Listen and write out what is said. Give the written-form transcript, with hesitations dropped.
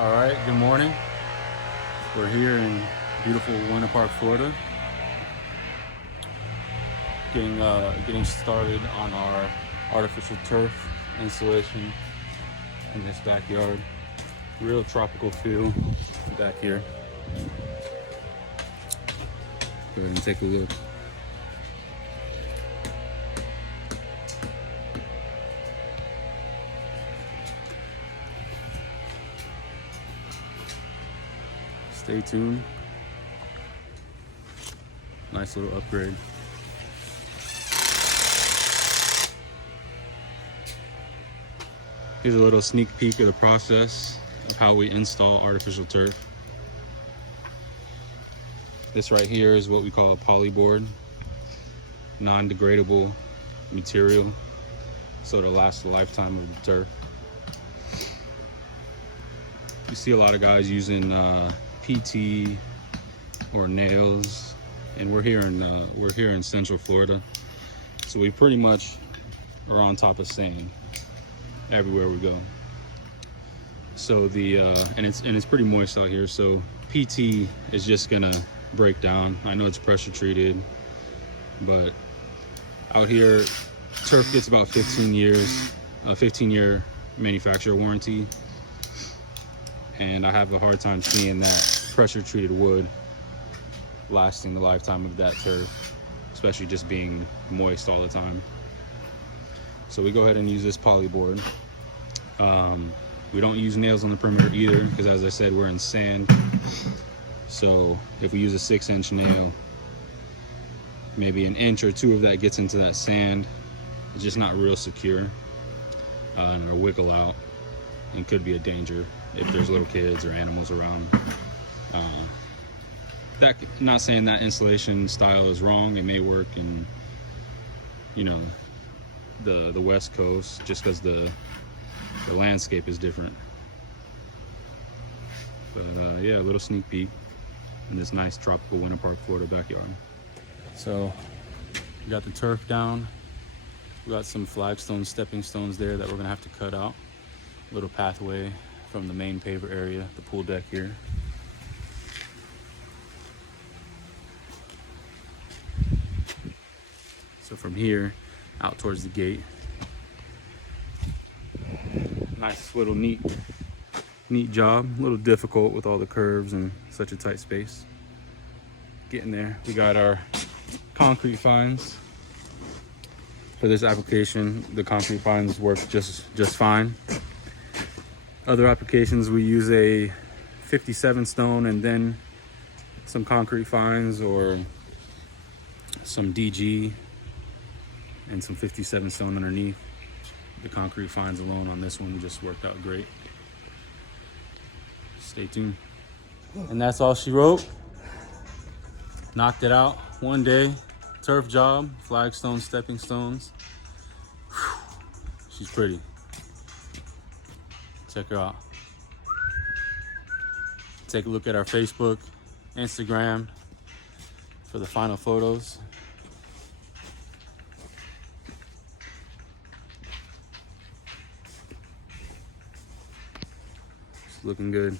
All right, good morning. We're here in beautiful Winter Park, Florida, getting started on our artificial turf installation in this backyard. Real tropical feel back here. Go ahead and take a look. Stay tuned. Nice little upgrade. Here's a little sneak peek of the process of how we install artificial turf. This right here is what we call a polyboard, non-degradable material, so it'll last the lifetime of the turf. You see a lot of guys using PT or nails, and we're here in Central Florida, so we pretty much are on top of sand everywhere we go. So and it's pretty moist out here, so PT is just gonna break down. I know it's pressure treated, but out here turf gets about 15 years, a 15-year manufacturer warranty, and I have a hard time seeing that pressure treated wood lasting the lifetime of that turf, especially just being moist all the time. So we go ahead and use this polyboard. We don't use nails on the perimeter either, because as I said, we're in sand. So if we use a 6-inch nail, maybe an inch or two of that gets into that sand. It's just not real secure, and it'll wiggle out and could be a danger if there's little kids or animals around. Not saying that installation style is wrong. It may work in, the West Coast, just because the landscape is different. But yeah, a little sneak peek in this nice tropical Winter Park, Florida backyard. So we got the turf down. We got some flagstone stepping stones there that we're gonna have to cut out. A little pathway from the main paver area, the pool deck here. So from here out towards the gate. Nice little neat job. A little difficult with all the curves and such a tight space. Getting there. We got our concrete fines. For this application, the concrete fines work just fine. Other applications, we use a 57 stone and then some concrete fines, or some DG and some 57 stone underneath. The concrete fines alone on this one just worked out great. Stay tuned. And that's all she wrote. Knocked it out one day. Turf job, flagstone stepping stones. Whew. She's pretty. Check her out. Take a look at our Facebook, Instagram for the final photos. It's looking good.